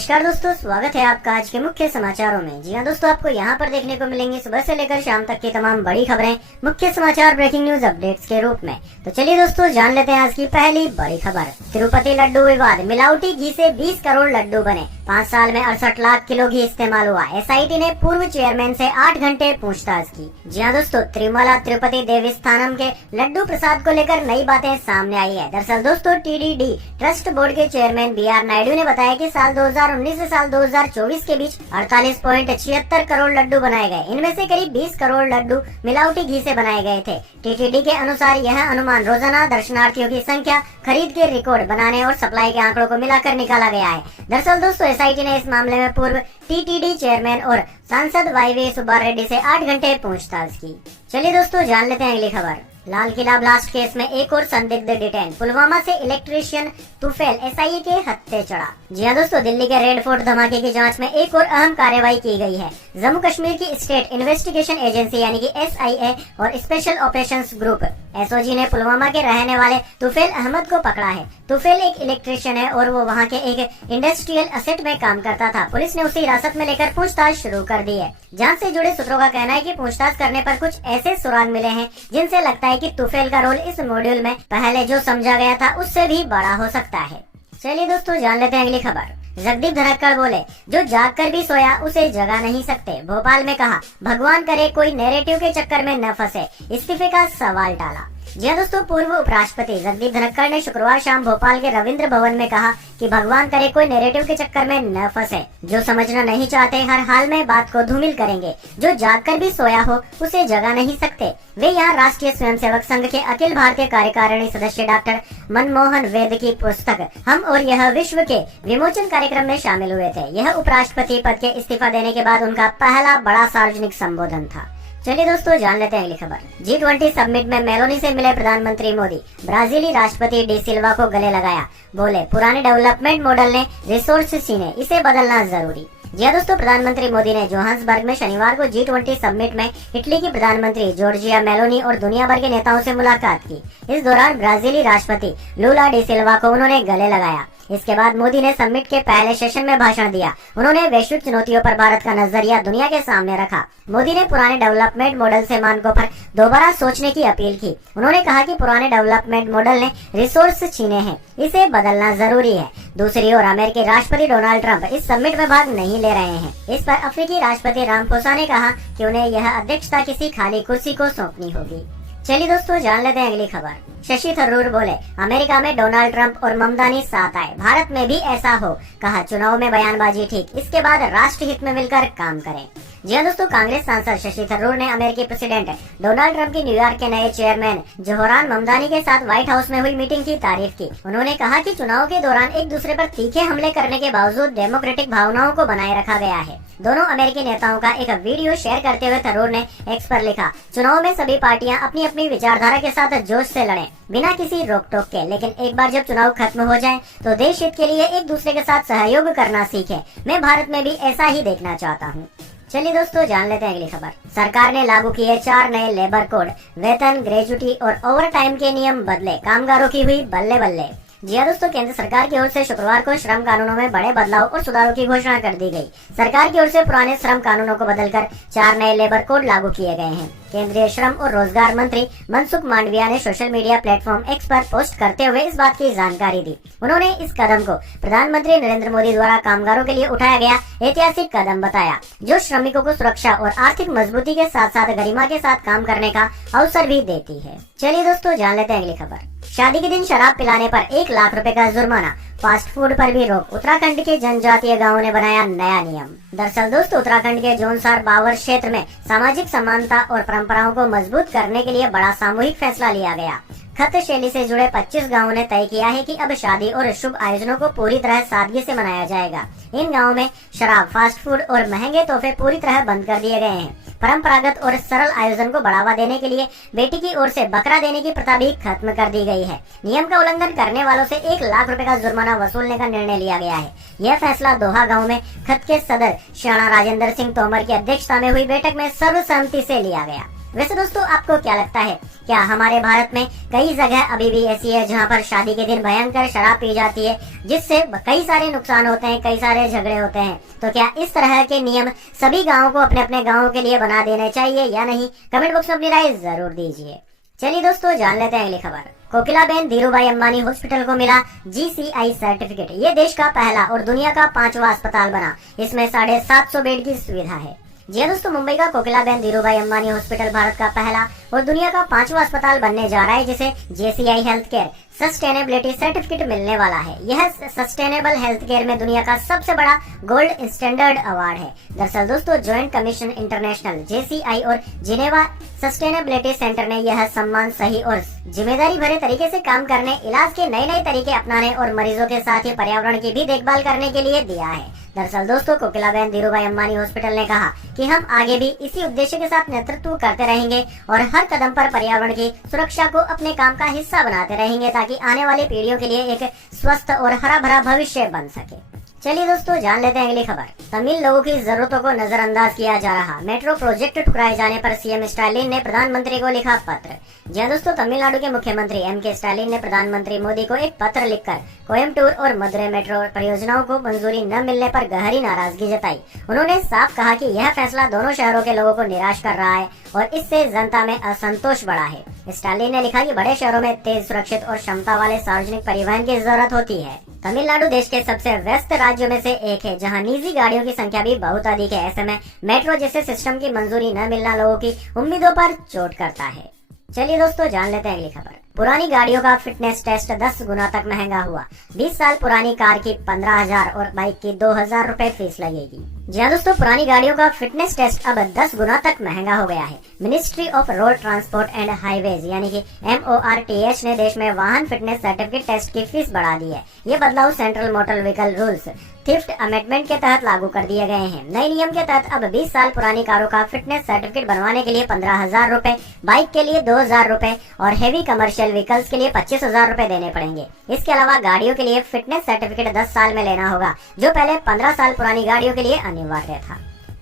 नमस्कार दोस्तों, स्वागत है आपका आज के मुख्य समाचारों में। जी हाँ दोस्तों, आपको यहाँ पर देखने को मिलेंगे सुबह से लेकर शाम तक की तमाम बड़ी खबरें मुख्य समाचार ब्रेकिंग न्यूज अपडेट्स के रूप में। तो चलिए दोस्तों, जान लेते हैं आज की पहली बड़ी खबर। तिरुपति लड्डू विवाद, मिलावटी घी से 20 करोड़ लड्डू बने, 5 साल में 68 लाख किलो घी इस्तेमाल हुआ। एसआईटी ने पूर्व चेयरमैन से 8 घंटे पूछताछ की। जी हाँ दोस्तों, तिरुमला तिरुपति देवस्थानम के लड्डू प्रसाद को लेकर नई बातें सामने आई है। दरअसल दोस्तों, टीडीडी ट्रस्ट बोर्ड के चेयरमैन बीआर नायडू ने बताया कि साल 2019 से साल 2024 के बीच 48.76 करोड़ लड्डू बनाए गए। इनमें से करीब 20 करोड़ लड्डू मिलावटी घी से बनाए गए थे। टीटीडी के अनुसार यह अनुमान रोजाना दर्शनार्थियों की संख्या, खरीद के रिकॉर्ड बनाने और सप्लाई के आंकड़ों को मिलाकर निकाला गया है। दरअसल दोस्तों, एसआईटी ने इस मामले में पूर्व टीटीडी चेयरमैन और सांसद वाईवी सुब्बा रेड्डी से 8 घंटे पूछताछ की। चलिए दोस्तों, जान लेते हैं अगली खबर। लाल किला ब्लास्ट केस में एक और संदिग्ध डिटेन, पुलवामा से इलेक्ट्रीशियन तुफैल एसआईए के हत्थे चढ़ा। जी हाँ दोस्तों, दिल्ली के रेड फोर्ट धमाके की जांच में एक और अहम कार्रवाई की गई है। जम्मू कश्मीर की स्टेट इन्वेस्टिगेशन एजेंसी यानी कि एसआईए और स्पेशल ऑपरेशंस ग्रुप एसओजी ने पुलवामा के रहने वाले तुफैल अहमद को पकड़ा है। तुफैल एक इलेक्ट्रीशियन है और वो वहाँ के एक इंडस्ट्रियल असेट में काम करता था। पुलिस ने उसे हिरासत में लेकर पूछताछ शुरू कर दी है। जांच से जुड़े सूत्रों का कहना है कि पूछताछ करने पर कुछ ऐसे सुराग मिले हैं जिनसे लगता है कि तुफैल का रोल इस मॉड्यूल में पहले जो समझा गया था उससे भी बड़ा हो सकता है। चलिए दोस्तों, जान लेते हैं अगली खबर। जगदीप धनखड़ बोले, जो जाग कर भी सोया उसे जगा नहीं सकते। भोपाल में कहा, भगवान करे कोई नैरेटिव के चक्कर में न फंसे, इस्तीफे का सवाल टाला। जी हाँ दोस्तों, पूर्व उपराष्ट्रपति जगदीप धनखड़ ने शुक्रवार शाम भोपाल के रविंद्र भवन में कहा कि भगवान करे कोई नैरेटिव के चक्कर में न फंसे। जो समझना नहीं चाहते हर हाल में बात को धूमिल करेंगे। जो जाग कर भी सोया हो उसे जगा नहीं सकते। वे यहाँ राष्ट्रीय स्वयंसेवक संघ के अखिल भारतीय कार्यकारिणी सदस्य डॉक्टर मनमोहन वैद्य की पुस्तक हम और यह विश्व के विमोचन कार्यक्रम में शामिल हुए थे। यह उपराष्ट्रपति पद के इस्तीफा देने के बाद उनका पहला बड़ा सार्वजनिक संबोधन था। चलिए दोस्तों, जान लेते हैं अगली खबर। G20 समिट में मेलोनी से मिले प्रधानमंत्री मोदी, ब्राजीली राष्ट्रपति डी सिल्वा को गले लगाया। बोले, पुराने डेवलपमेंट मॉडल ने रिसोर्स छीने, इसे बदलना जरूरी। जी हाँ दोस्तों, प्रधानमंत्री मोदी ने जोहान्सबर्ग में शनिवार को G20 समिट में इटली की प्रधानमंत्री जॉर्जिया मेलोनी और दुनिया भर के नेताओं से मुलाकात की। इस दौरान ब्राजीली राष्ट्रपति लूला डी सिल्वा को उन्होंने गले लगाया। इसके बाद मोदी ने समिट के पहले सेशन में भाषण दिया। उन्होंने वैश्विक चुनौतियों पर भारत का नजरिया दुनिया के सामने रखा। मोदी ने पुराने डेवलपमेंट मॉडल से मानकों पर दोबारा सोचने की अपील की। उन्होंने कहा कि पुराने डेवलपमेंट मॉडल ने रिसोर्स छीने हैं, इसे बदलना जरूरी है। दूसरी ओर अमेरिकी राष्ट्रपति डोनाल्ड ट्रंप इस समिट में भाग नहीं ले रहे हैं। इस पर अफ्रीकी राष्ट्रपति रामफोसा ने कहा कि उन्हें यह अध्यक्षता किसी खाली कुर्सी को सौंपनी होगी। चलिए दोस्तों, जान लेते हैं अगली खबर। शशि थरूर बोले, अमेरिका में डोनाल्ड ट्रंप और ममदानी साथ आए, भारत में भी ऐसा हो। कहा, चुनाव में बयानबाजी ठीक, इसके बाद राष्ट्र हित में मिलकर काम करें। जी हाँ दोस्तों, कांग्रेस सांसद शशि थरूर ने अमेरिकी प्रेसिडेंट डोनाल्ड ट्रंप की न्यूयॉर्क के नए चेयरमैन जोहरान ममदानी के साथ व्हाइट हाउस में हुई मीटिंग की तारीफ की। उन्होंने कहा कि चुनाव के दौरान एक दूसरे पर तीखे हमले करने के बावजूद डेमोक्रेटिक भावनाओं को बनाए रखा गया है। दोनों अमेरिकी नेताओं का एक वीडियो शेयर करते हुए थरूर ने एक्स पर लिखा, चुनाव में सभी पार्टियां अपनी अपनी विचारधारा के साथ जोश से लड़ें, बिना किसी रोक टोक के, लेकिन एक बार जब चुनाव खत्म हो जाए तो देश हित के लिए एक दूसरे के साथ सहयोग करना सीखें। मैं भारत में भी ऐसा ही देखना चाहता हूँ। चलिए दोस्तों, जान लेते हैं अगली खबर। सरकार ने लागू किए 4 नए लेबर कोड, वेतन, ग्रेजुटी और ओवर टाइम के नियम बदले, कामगारों की हुई बल्ले बल्ले। जी हाँ दोस्तों, केंद्र सरकार की ओर से शुक्रवार को श्रम कानूनों में बड़े बदलाव और सुधारों की घोषणा कर दी गई। सरकार की ओर से पुराने श्रम कानूनों को बदलकर 4 नए लेबर कोड लागू किए गए हैं। केंद्रीय श्रम और रोजगार मंत्री मनसुख मांडविया ने सोशल मीडिया प्लेटफॉर्म एक्स पर पोस्ट करते हुए इस बात की जानकारी दी। उन्होंने इस कदम को प्रधानमंत्री नरेंद्र मोदी द्वारा कामगारों के लिए उठाया गया ऐतिहासिक कदम बताया, जो श्रमिकों को सुरक्षा और आर्थिक मजबूती के साथ साथ गरिमा के साथ काम करने का अवसर भी देती है। चलिए दोस्तों, जान लेते हैं अगली खबर। शादी के दिन शराब पिलाने पर 1 लाख रुपए का जुर्माना, फास्ट फूड पर भी रोक। उत्तराखंड के जनजातीय गांवों ने बनाया नया नियम। दरअसल दोस्तों, उत्तराखंड के जोनसार बावर क्षेत्र में सामाजिक समानता और परंपराओं को मजबूत करने के लिए बड़ा सामूहिक फैसला लिया गया। खत शैली से जुड़े 25 गांवों ने तय किया है कि अब शादी और शुभ आयोजनों को पूरी तरह सादगी से मनाया जाएगा। इन गांवों में शराब, फास्ट फूड और महंगे तोहफे पूरी तरह बंद कर दिए गए हैं। परंपरागत और सरल आयोजन को बढ़ावा देने के लिए बेटी की ओर से बकरा देने की प्रथा भी खत्म कर दी गई है। नियम का उल्लंघन करने वालों से 1 लाख रुपए का जुर्माना वसूलने का निर्णय लिया गया है। यह फैसला दोहा गांव में खत के सदर श्याणा राजेंद्र सिंह तोमर की अध्यक्षता में हुई बैठक में सर्वसम्मति से लिया गया। वैसे दोस्तों आपको क्या लगता है, क्या हमारे भारत में कई जगह अभी भी ऐसी है जहां पर शादी के दिन भयंकर शराब पी जाती है, जिससे कई सारे नुकसान होते हैं, कई सारे झगड़े होते हैं? तो क्या इस तरह के नियम सभी गाँवों को अपने अपने गाँवों के लिए बना देने चाहिए या नहीं? कमेंट बॉक्स में अपनी राय जरूर दीजिए। चलिए दोस्तों जान लेते हैं अगली खबर। कोकिलाबेन धीरूभाई अंबानी हॉस्पिटल को मिला GCI सर्टिफिकेट। ये देश का पहला और दुनिया का 5वां अस्पताल बना। इसमें 750 बेड की सुविधा है। जी दोस्तों, मुंबई का कोकिलाबेन धीरूभाई अंबानी हॉस्पिटल भारत का पहला और दुनिया का 5वां अस्पताल बनने जा रहा है, जिसे GCI health care sustainability certificate मिलने वाला है। यह सस्टेनेबल हेल्थ केयर में दुनिया का सबसे बड़ा गोल्ड स्टैंडर्ड अवार्ड है। दरअसल दोस्तों, ज्वाइंट कमीशन इंटरनेशनल JCI और जिनेवा सस्टेनेबिलिटी सेंटर ने यह सम्मान सही और जिम्मेदारी भरे तरीके से काम करने, इलाज के नए नए तरीके अपनाने और मरीजों के साथ ही पर्यावरण की भी देखभाल करने के लिए दिया है। दरअसल दोस्तों, कोकिलाबेन धीरूभाई अंबानी हॉस्पिटल ने कहा कि हम आगे भी इसी उद्देश्य के साथ नेतृत्व करते रहेंगे और हर कदम पर पर्यावरण की सुरक्षा को अपने काम का हिस्सा बनाते रहेंगे, ताकि आने वाली पीढ़ियों के लिए एक स्वस्थ और हरा भरा भविष्य बन सके। चलिए दोस्तों जान लेते हैं अगली खबर। तमिल लोगों की जरूरतों को नजरअंदाज किया जा रहा। मेट्रो प्रोजेक्ट ठुकराए जाने पर CM स्टालिन ने प्रधानमंत्री को लिखा पत्र। जी दोस्तों, तमिलनाडु के मुख्यमंत्री MK स्टालिन ने प्रधानमंत्री मोदी को एक पत्र लिखकर कोयम्बटूर और मदुरै मेट्रो परियोजनाओं को मंजूरी न मिलने पर गहरी नाराजगी जताई। उन्होंने साफ कहा कि यह फैसला दोनों शहरों के लोगों को निराश कर रहा है और इससे जनता में असंतोष बढ़ा है। स्टालिन ने लिखा कि बड़े शहरों में तेज, सुरक्षित और क्षमता वाले सार्वजनिक परिवहन की जरूरत होती है। तमिलनाडु देश के सबसे व्यस्त राज्यों में से एक है, जहां निजी गाड़ियों की संख्या भी बहुत अधिक है। ऐसे में मेट्रो जैसे सिस्टम की मंजूरी न मिलना लोगों की उम्मीदों पर चोट करता है। चलिए दोस्तों जान लेते हैं अगली खबर। पुरानी गाड़ियों का फिटनेस टेस्ट 10 गुना तक महंगा हुआ। 20 साल पुरानी कार की 15,000 और बाइक की 2,000 रुपए फीस लगेगी। जी हाँ दोस्तों, पुरानी गाड़ियों का फिटनेस टेस्ट अब 10 गुना तक महंगा हो गया है। Ministry of road transport and highways यानी कि MORTH ने देश में वाहन फिटनेस सर्टिफिकेट टेस्ट की फीस बढ़ा दी है। ये बदलाव central motor vehicle rules thrift amendment के तहत लागू कर दिए गए हैं। नए नियम के तहत अब 20 साल पुरानी कारों का फिटनेस सर्टिफिकेट बनवाने के लिए 15,000 रुपए, बाइक के लिए 2,000 रुपए और हेवी कमर्शियल व्हीकल्स के लिए 25,000 रुपए देने पड़ेंगे। इसके अलावा गाड़ियों के लिए फिटनेस सर्टिफिकेट 10 साल में लेना होगा, जो पहले 15 साल पुरानी गाड़ियों के लिए अनिवार्य था।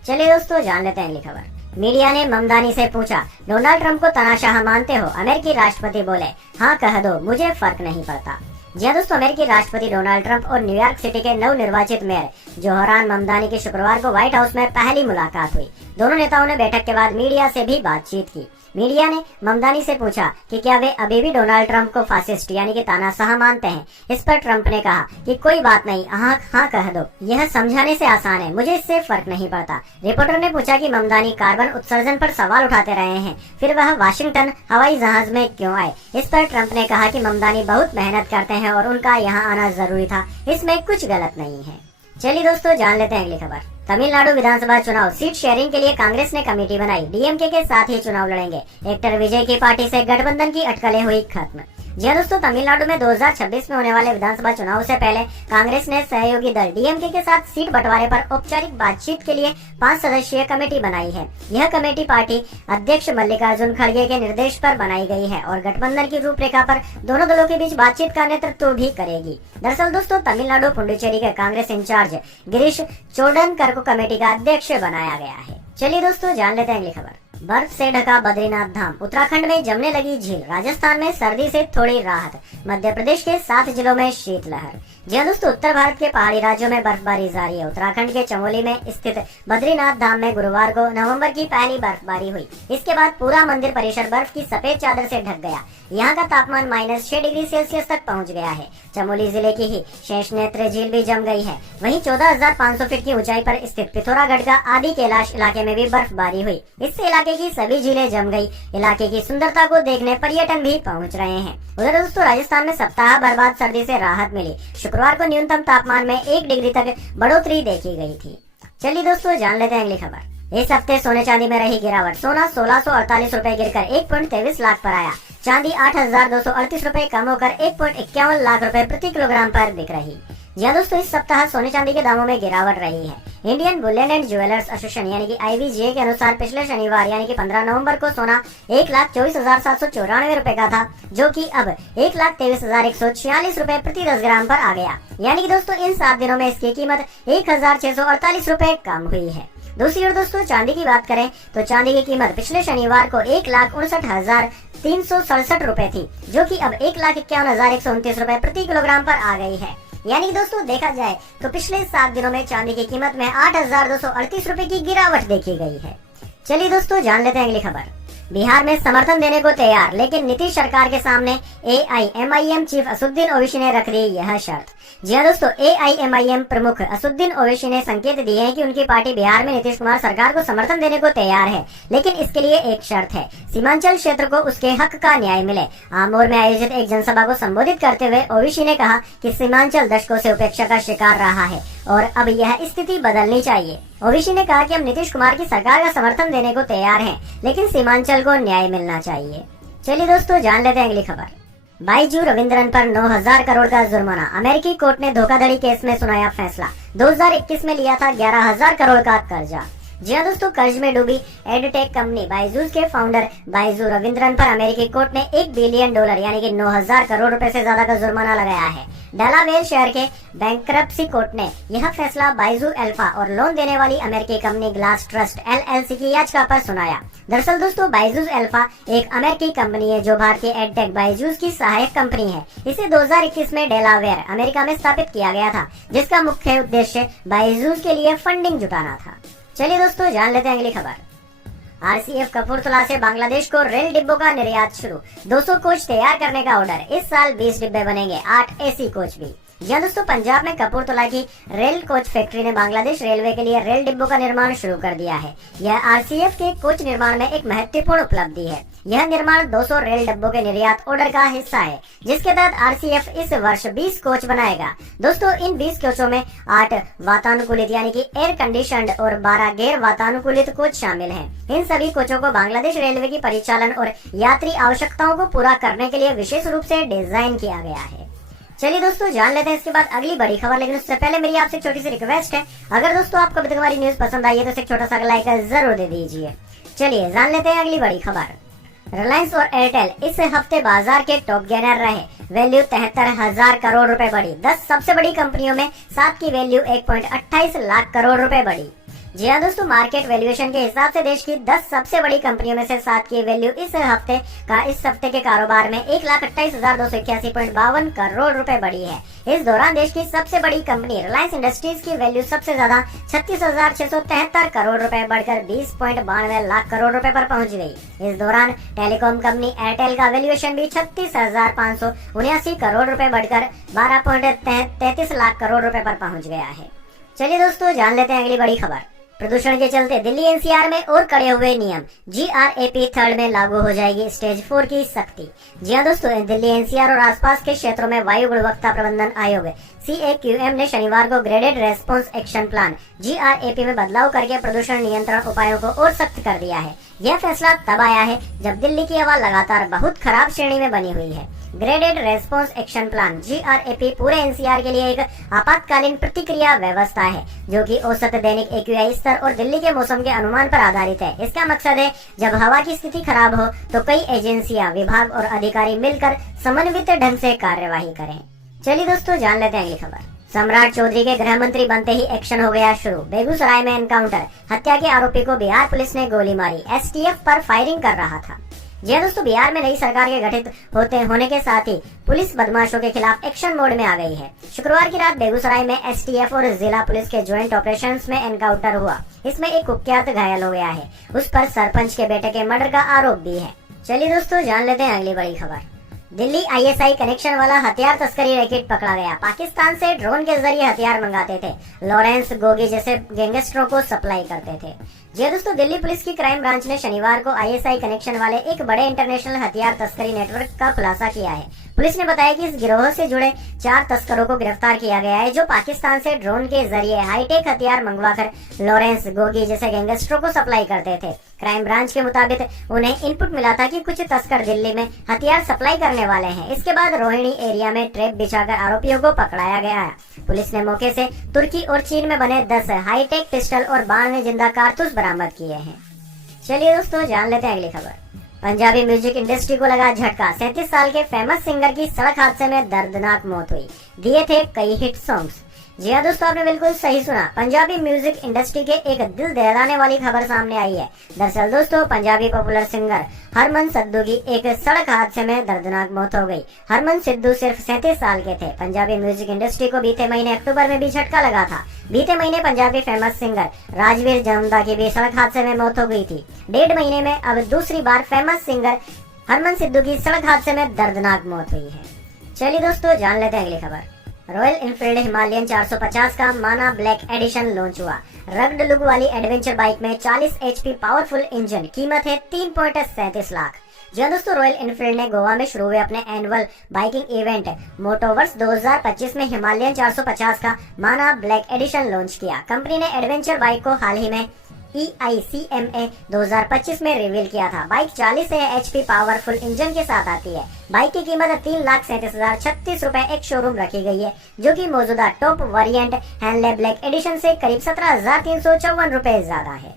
चलिए दोस्तों जान लेते हैं अगली खबर। मीडिया ने ममदानी से पूछा, डोनाल्ड ट्रंप को तानाशाह मानते हो? अमेरिकी राष्ट्रपति बोले, हाँ कह दो, मुझे फर्क नहीं पड़ता। जी हाँ दोस्तों, अमेरिकी राष्ट्रपति डोनाल्ड ट्रंप और न्यूयॉर्क सिटी के नवनिर्वाचित मेयर जोहरान ममदानी की शुक्रवार को व्हाइट हाउस में पहली मुलाकात हुई। दोनों नेताओं ने बैठक के बाद मीडिया से भी बातचीत की। मीडिया ने ममदानी से पूछा कि क्या वे अभी भी डोनाल्ड ट्रंप को फासिस्ट यानी कि तानाशाह मानते हैं। इस पर ट्रंप ने कहा कि कोई बात नहीं, हाँ कह दो, यह समझाने से आसान है, मुझे इससे फर्क नहीं पड़ता। रिपोर्टर ने पूछा कि ममदानी कार्बन उत्सर्जन पर सवाल उठाते रहे हैं, फिर वह वाशिंगटन हवाई जहाज में क्यों आए। इस पर ट्रंप ने कहा कि ममदानी बहुत मेहनत करते हैं और उनका यहाँ आना जरूरी था, इसमें कुछ गलत नहीं है। चलिए दोस्तों जान लेते हैं अगली खबर। तमिलनाडु विधानसभा चुनाव सीट शेयरिंग के लिए कांग्रेस ने कमेटी बनाई। DMK के साथ ही चुनाव लड़ेंगे। एक्टर विजय की पार्टी से गठबंधन की अटकलें हुई खत्म। जी हाँ दोस्तों, तमिलनाडु में 2026 में होने वाले विधानसभा चुनाव से पहले कांग्रेस ने सहयोगी दल DMK के साथ सीट बंटवारे पर औपचारिक बातचीत के लिए 5 सदस्यीय कमेटी बनाई है। यह कमेटी पार्टी अध्यक्ष मल्लिकार्जुन खड़गे के निर्देश पर बनाई गई है और गठबंधन की रूपरेखा पर दोनों दलों के बीच बातचीत का नेतृत्व भी करेगी। दरअसल दोस्तों, तमिलनाडु पुडुचेरी के कांग्रेस इंचार्ज गिरीश चोडनकर को कमेटी का अध्यक्ष बनाया गया है। चलिए दोस्तों जान लेते हैं अगली खबर। बर्फ से ढका बद्रीनाथ धाम। उत्तराखंड में जमने लगी झील। राजस्थान में सर्दी से थोड़ी राहत। मध्य प्रदेश के 7 जिलों में शीतलहर। जी हाँ दोस्तों, उत्तर भारत के पहाड़ी राज्यों में बर्फबारी जारी है। उत्तराखंड के चमोली में स्थित बद्रीनाथ धाम में गुरुवार को नवंबर की पहली बर्फबारी हुई। इसके बाद पूरा मंदिर परिसर बर्फ की सफेद चादर से ढक गया। यहाँ का तापमान -6 डिग्री सेल्सियस तक पहुँच गया है। चमोली जिले की ही शेषनेत्र झील भी जम गई है। वहीं 14,500 फीट की ऊंचाई पर स्थित पिथौरागढ़ का आदि कैलाश इलाके में भी बर्फबारी हुई। इससे इलाके की सभी झीलें जम गई। इलाके की सुंदरता को देखने पर्यटन भी पहुंच रहे हैं। उधर दोस्तों, राजस्थान में सप्ताह भर बाद सर्दी से राहत मिली। शुक्रवार को न्यूनतम तापमान में 1 डिग्री तक बढ़ोतरी देखी गई थी। चलिए दोस्तों जान लेते हैं अगली खबर। इस हफ्ते सोने चांदी में रही गिरावट। सोना 1648 रुपए गिरकर 1.23 लाख पर आया। चांदी 8,238 रुपए कम होकर 1.51 लाख रुपए प्रति किलोग्राम पर बिक रही। जी दोस्तों, इस सप्ताह सोने चांदी के दामों में गिरावट रही है। Indian Boolean and jewellers association यानी कि IBJ के अनुसार पिछले शनिवार यानी कि 15 नवंबर को सोना 1,24,794 रुपए का था, जो कि अब 1,23,146 रुपए प्रति 10 ग्राम पर आ गया। यानी कि दोस्तों, इन 7 दिनों में इसकी कीमत 1,648 रुपए कम हुई है। दूसरी ओर दोस्तों चांदी की बात करें तो चांदी की कीमत पिछले शनिवार को 1,59,367 रुपए थी, जो कि अब 1,51,129 रुपए प्रति किलोग्राम पर आ गई है। यानी कि दोस्तों देखा जाए तो पिछले 7 दिनों में चांदी की कीमत में 8,238 रुपए की गिरावट देखी गई है। चलिए दोस्तों जान लेते हैं अगली खबर। बिहार में समर्थन देने को तैयार, लेकिन नीतीश सरकार के सामने AIMIM चीफ असदुद्दीन ओवैसी ने रख दी यह शर्त। जी हाँ दोस्तों, AIMIM प्रमुख असदुद्दीन ओवैसी ने संकेत दिए हैं कि उनकी पार्टी बिहार में नीतीश कुमार सरकार को समर्थन देने को तैयार है, लेकिन इसके लिए एक शर्त है, सीमांचल क्षेत्र को उसके हक का न्याय मिले। आमोर में आयोजित एक जनसभा को संबोधित करते हुए ओवैसी ने कहा कि सीमांचल दशकों से उपेक्षा का शिकार रहा है और अब यह स्थिति बदलनी चाहिए। ओवैसी ने कहा कि हम नीतीश कुमार की सरकार का समर्थन देने को तैयार हैं, लेकिन सीमांचल को न्याय मिलना चाहिए। चलिए दोस्तों जान लेते हैं अगली खबर। बाइजू रविंद्रन पर 9,000 करोड़ का जुर्माना, अमेरिकी कोर्ट ने धोखाधड़ी केस में सुनाया फैसला। 2021 में लिया था 11,000 करोड़ का कर्जा। जी हाँ दोस्तों, कर्ज में डूबी एडटेक कंपनी बाइजूस के फाउंडर बाइजू रविंद्रन पर अमेरिकी कोर्ट ने $1 बिलियन यानी कि 9,000 करोड़ रुपए से ज्यादा का जुर्माना लगाया है। डेलावेयर शहर के बैंकरप्सी कोर्ट ने यह फैसला बाइजू अल्फा और लोन देने वाली अमेरिकी कंपनी ग्लास ट्रस्ट LLC की याचिका पर सुनाया। दरअसल दोस्तों बाइजूस अल्फा एक अमेरिकी कंपनी है जो भारतीय एडटेक बाइजूस की सहायक कंपनी है। इसे 2021 में डेलावेयर अमेरिका में स्थापित किया गया था, जिसका मुख्य उद्देश्य बाइजूस के लिए फंडिंग जुटाना था। चलिए दोस्तों जान लेते हैं अगली खबर। RCF कपूरथला से बांग्लादेश को रेल डिब्बों का निर्यात शुरू, 200 कोच तैयार करने का ऑर्डर। इस साल 20 डिब्बे बनेंगे, 8 AC कोच भी। जी हाँ दोस्तों, पंजाब में कपूरथला की रेल कोच फैक्ट्री ने बांग्लादेश रेलवे के लिए रेल डिब्बों का निर्माण शुरू कर दिया है। यह RCF के कोच निर्माण में एक महत्वपूर्ण उपलब्धि है। यह निर्माण 200 रेल डिब्बों के निर्यात ऑर्डर का हिस्सा है, जिसके तहत RCF इस वर्ष 20 कोच बनाएगा। दोस्तों इन 20 कोचों में 8 वातानुकूलित यानी कि एयर कंडीशनड और 12 गैर वातानुकूलित कोच शामिल हैं। इन सभी कोचों को बांग्लादेश रेलवे की परिचालन और यात्री आवश्यकताओं को पूरा करने के लिए विशेष रूप से डिजाइन किया गया है। चलिए दोस्तों जान लेते हैं इसके बाद अगली बड़ी खबर, लेकिन उससे पहले मेरी आपसे छोटी सी रिक्वेस्ट है, अगर दोस्तों आपको अभी तक हमारी न्यूज पसंद आई है तो एक छोटा सा लाइक जरूर दे दीजिए। चलिए जान लेते हैं अगली बड़ी खबर। रिलायंस और एयरटेल इस हफ्ते बाजार के टॉप गेनर रहे, वैल्यू 73,000 करोड़ रुपए बढ़ी। 10 सबसे बड़ी कंपनियों में 7 की वैल्यू 1.28 लाख करोड़ रुपए बढ़ी। जी हाँ दोस्तों, मार्केट वैल्यूएशन के हिसाब से देश की 10 सबसे बड़ी कंपनियों में से 7 की वैल्यू इस हफ्ते के कारोबार में 1,28,281.52 करोड़ रुपए बढ़ी है। इस दौरान देश की सबसे बड़ी कंपनी रिलायंस इंडस्ट्रीज की वैल्यू सबसे ज्यादा 36,673 करोड़ रुपए बढ़कर 20.92 लाख करोड़ रुपए पर पहुंच गई। इस दौरान टेलीकॉम कंपनी एयरटेल का वैल्यूएशन भी 36,579 करोड़ रुपए बढ़कर 12.33 लाख करोड़ रुपए पर पहुंच गया है। चलिए दोस्तों जान लेते हैं अगली बड़ी खबर। प्रदूषण के चलते दिल्ली NCR में और कड़े हुए नियम, GRAP 3 में लागू हो जाएगी स्टेज 4 की सख्ती। जी हाँ दोस्तों, दिल्ली NCR और आसपास के क्षेत्रों में वायु गुणवत्ता प्रबंधन आयोग CAQM ने शनिवार को graded response action plan GRAP में बदलाव करके प्रदूषण नियंत्रण उपायों को और सख्त कर दिया है। यह फैसला तब आया है जब दिल्ली की हवा लगातार बहुत खराब श्रेणी में बनी हुई है। Graded response action plan GRAP पूरे NCR के लिए एक आपातकालीन प्रतिक्रिया व्यवस्था है, जो कि औसत दैनिक AQI स्तर और दिल्ली के मौसम के अनुमान पर आधारित है। इसका मकसद है जब हवा की स्थिति खराब हो तो कई एजेंसियां, विभाग और अधिकारी मिलकर समन्वित ढंग से कार्यवाही करें। चलिए दोस्तों जान लेते हैं अगली खबर। सम्राट चौधरी के गृह मंत्री बनते ही एक्शन हो गया शुरू, बेगूसराय में एनकाउंटर, हत्या के आरोपी को बिहार पुलिस ने गोली मारी, STF पर फायरिंग कर रहा था। जी हाँ दोस्तों, बिहार में नई सरकार के गठित होने के साथ ही पुलिस बदमाशों के खिलाफ एक्शन मोड में आ गई है। शुक्रवार की रात बेगूसराय में STF और जिला पुलिस के ज्वाइंट ऑपरेशंस में एनकाउंटर हुआ। इसमें एक कुख्यात घायल हो गया है, उस पर सरपंच के बेटे के मर्डर का आरोप भी है। चलिए दोस्तों जान लेते हैं अगली बड़ी खबर। दिल्ली ISI कनेक्शन वाला हथियार तस्करी रैकेट पकड़ा गया, पाकिस्तान से ड्रोन के जरिए हथियार मंगाते थे, लॉरेंस गोगी जैसे गैंगस्टरों को सप्लाई करते थे। जी दोस्तों, दिल्ली पुलिस की क्राइम ब्रांच ने शनिवार को ISI कनेक्शन वाले एक बड़े इंटरनेशनल हथियार तस्करी नेटवर्क का खुलासा किया है। पुलिस ने बताया कि इस गिरोह से जुड़े 4 तस्करों को गिरफ्तार किया गया है, जो पाकिस्तान से ड्रोन के जरिए हाईटेक हथियार मंगवाकर लॉरेंस गोगी जैसे गैंगस्टरों को सप्लाई करते थे। क्राइम ब्रांच के मुताबिक उन्हें इनपुट मिला था कि कुछ तस्कर दिल्ली में हथियार सप्लाई करने वाले हैं। इसके बाद रोहिणी एरिया में ट्रैप बिछाकर आरोपियों को पकड़ाया गया है। पुलिस ने मौके से तुर्की और चीन में बने 10 हाईटेक पिस्टल और 92 जिंदा कारतूस बरामद किए हैं। चलिए दोस्तों जान लेते हैं अगली खबर। पंजाबी म्यूजिक इंडस्ट्री को लगा झटका, 37 साल के फेमस सिंगर की सड़क हादसे में दर्दनाक मौत हुई, दिए थे कई हिट सॉन्ग्स। जी हाँ दोस्तों, आपने बिल्कुल सही सुना। पंजाबी म्यूजिक इंडस्ट्री के एक दिल दहलाने वाली खबर सामने आई है। दरअसल दोस्तों, पंजाबी पॉपुलर सिंगर हरमन सिद्धू की एक सड़क हादसे में दर्दनाक मौत हो गई। हरमन सिद्धू सिर्फ 37 साल के थे। पंजाबी म्यूजिक इंडस्ट्री को बीते महीने अक्टूबर में भी झटका लगा था। बीते महीने पंजाबी फेमस सिंगर राजवीर जमदा की भी सड़क हादसे में मौत हो गई थी। 1.5 महीने में अब दूसरी बार फेमस सिंगर हरमन सिद्धू की सड़क हादसे में दर्दनाक मौत हुई है। चलिए दोस्तों, जान लेते हैं अगली खबर। रॉयल एनफील्ड हिमालयन 450 का माना ब्लैक एडिशन लॉन्च हुआ। रग्ड लुक वाली एडवेंचर बाइक में 40 HP पावरफुल इंजन, कीमत है 3.37 लाख। जी हाँ दोस्तों, रॉयल एनफील्ड ने गोवा में शुरू हुए अपने एनुअल बाइकिंग इवेंट मोटोवर्स 2025 में हिमालयन 450 का माना ब्लैक एडिशन लॉन्च किया। कंपनी ने एडवेंचर बाइक को हाल ही में EICMA 2025 में रिवील किया था। बाइक 40 HP पावरफुल इंजन के साथ आती है। बाइक की कीमत 3,37,036 रुपए एक शोरूम रखी गई है, जो कि मौजूदा top variant handle black edition से करीब 17,354 रुपए ज्यादा है।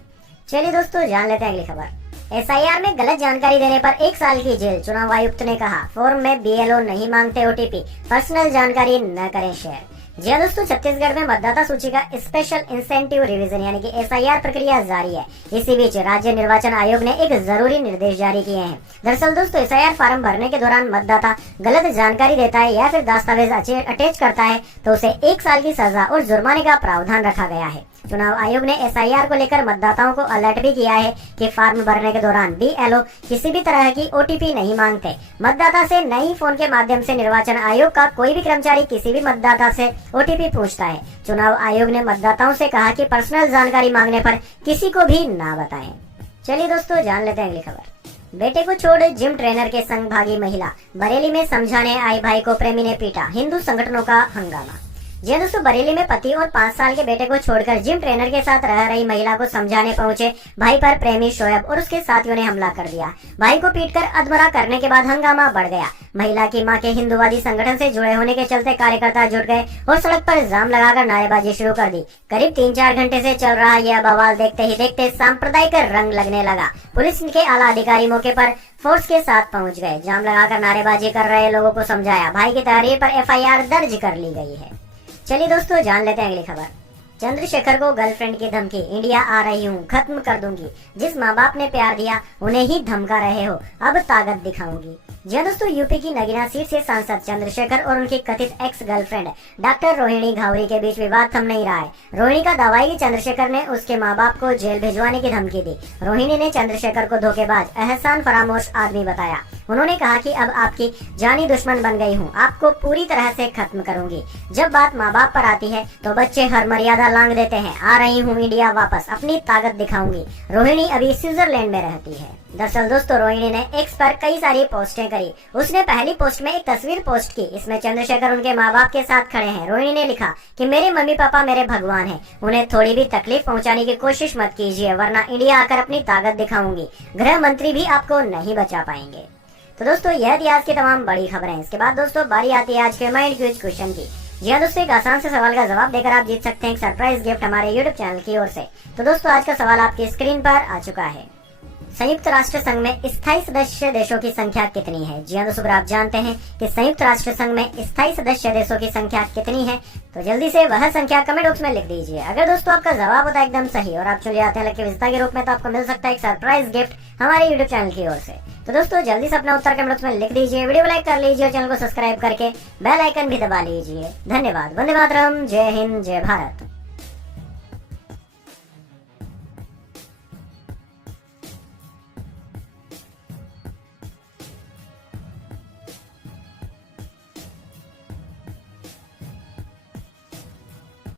चलिए दोस्तों, जान लेते हैं अगली खबर। SIR में गलत जानकारी देने पर 1 साल की जेल, चुनाव आयुक्त ने कहा। फॉर्म में BLO नहीं मांगते OTP, पर्सनल जानकारी न करें शेयर। जी हाँ दोस्तों, छत्तीसगढ़ में मतदाता सूची का स्पेशल इंसेंटिव रिवीजन यानी कि SIR प्रक्रिया जारी है। इसी बीच राज्य निर्वाचन आयोग ने एक जरूरी निर्देश जारी किए हैं। दरअसल दोस्तों, SIR फॉर्म भरने के दौरान मतदाता गलत जानकारी देता है या फिर दस्तावेज अटैच करता है तो उसे 1 साल की सजा और जुर्माने का प्रावधान रखा गया है। चुनाव आयोग ने SIR को लेकर मतदाताओं को अलर्ट भी किया है कि फॉर्म भरने के दौरान BLO किसी भी तरह की OTP नहीं मांगते। मतदाता से नई फोन के माध्यम से निर्वाचन आयोग का कोई भी कर्मचारी किसी भी मतदाता से OTP पूछता है। चुनाव आयोग ने मतदाताओं से कहा कि पर्सनल जानकारी मांगने पर किसी को भी ना बताएं। चलिए दोस्तों, जान लेते हैं अगली खबर। बेटे को छोड़ जिम ट्रेनर के संग भागी महिला, बरेली में समझाने आई भाई को प्रेमी ने पीटा, हिंदू संगठनों का हंगामा। जी दोस्तों, बरेली में पति और 5 साल के बेटे को छोड़कर जिम ट्रेनर के साथ रह रही महिला को समझाने पहुंचे भाई पर प्रेमी शोएब और उसके साथियों ने हमला कर दिया। भाई को पीटकर अधमरा करने के बाद हंगामा बढ़ गया। महिला की मां के हिंदूवादी संगठन से जुड़े होने के चलते कार्यकर्ता जुट गए और सड़क पर जाम लगाकर नारेबाजी शुरू कर दी। करीब 3-4 घंटे से चल रहा यह बवाल देखते ही देखते सांप्रदायिक रंग लगने लगा। पुलिस के आला अधिकारी मौके पर फोर्स के साथ पहुंच गए। जाम लगाकर नारेबाजी कर रहे लोगों को समझाया। भाई की तहरीर पर FIR दर्ज कर ली गई है। चलिए दोस्तों, जान लेते हैं अगली खबर। चंद्रशेखर को गर्लफ्रेंड की धमकी, इंडिया आ रही हूँ, खत्म कर दूंगी। जिस माँ बाप ने प्यार दिया उन्हें ही धमका रहे हो, अब ताकत दिखाऊंगी। जी दोस्तों, यूपी की नगीना सीट से सांसद चंद्रशेखर और उनकी कथित ex girlfriend doctor Rohini Ghavri के बीच विवाद थम नहीं रहा है। रोहिणी का दावा है कि चंद्रशेखर ने उसके माँ बाप को जेल भिजवाने की धमकी दी। रोहिणी ने चंद्रशेखर को धोखेबाज, एहसान फरामोश आदमी बताया। उन्होंने कहा कि अब आपकी जानी दुश्मन बन गई हूँ, आपको पूरी तरह से खत्म करूंगी। जब बात माँ बाप पर आती है तो बच्चे हर मर्यादा लांघ देते हैं। आ रही हूँ इंडिया वापस, अपनी ताकत दिखाऊंगी। रोहिणी अभी स्विट्जरलैंड में रहती है। दरअसल दोस्तों, रोहिणी ने एक्स पर कई सारी पोस्टें करी। उसने पहली पोस्ट में एक तस्वीर पोस्ट की। इसमें चंद्रशेखर उनके माँ बाप के साथ खड़े हैं। रोहिणी ने लिखा कि मेरे मम्मी पापा मेरे भगवान हैं, उन्हें थोड़ी भी तकलीफ पहुंचाने की कोशिश मत कीजिए, वरना इंडिया आकर अपनी ताकत दिखाऊंगी। गृह मंत्री भी आपको नहीं बचा पाएंगे। तो दोस्तों, यह थी आज की तमाम बड़ी खबरें। इसके बाद दोस्तों, बारी आती है आज के माइंड क्विज क्वेश्चन की। जी हाँ दोस्तों, एक आसान से सवाल का जवाब देकर आप जीत सकते हैं एक सरप्राइज गिफ्ट हमारे यूट्यूब चैनल की ओर से। तो दोस्तों, आज का सवाल आपकी स्क्रीन पर आ चुका है। संयुक्त राष्ट्र संघ में स्थायी सदस्य देशों की संख्या कितनी है? जी हाँ दोस्तों, अगर आप जानते हैं कि संयुक्त राष्ट्र संघ में स्थायी सदस्य देशों की संख्या कितनी है तो जल्दी से वह संख्या कमेंट बॉक्स में लिख दीजिए। अगर दोस्तों आपका जवाब होता है एकदम सही और आप चुन जाते हैं लकी विजेता के रूप में, तो आपको मिल सकता है एक सरप्राइज गिफ्ट हमारे यूट्यूब चैनल की ओर से। तो दोस्तों, जल्दी से अपना उत्तर कमेंट बॉक्स में लिख दीजिए, वीडियो लाइक कर लीजिए और चैनल को सब्सक्राइब करके बेल आइकन भी दबा लीजिए। धन्यवाद। वंदे मातरम। जय हिंद, जय भारत।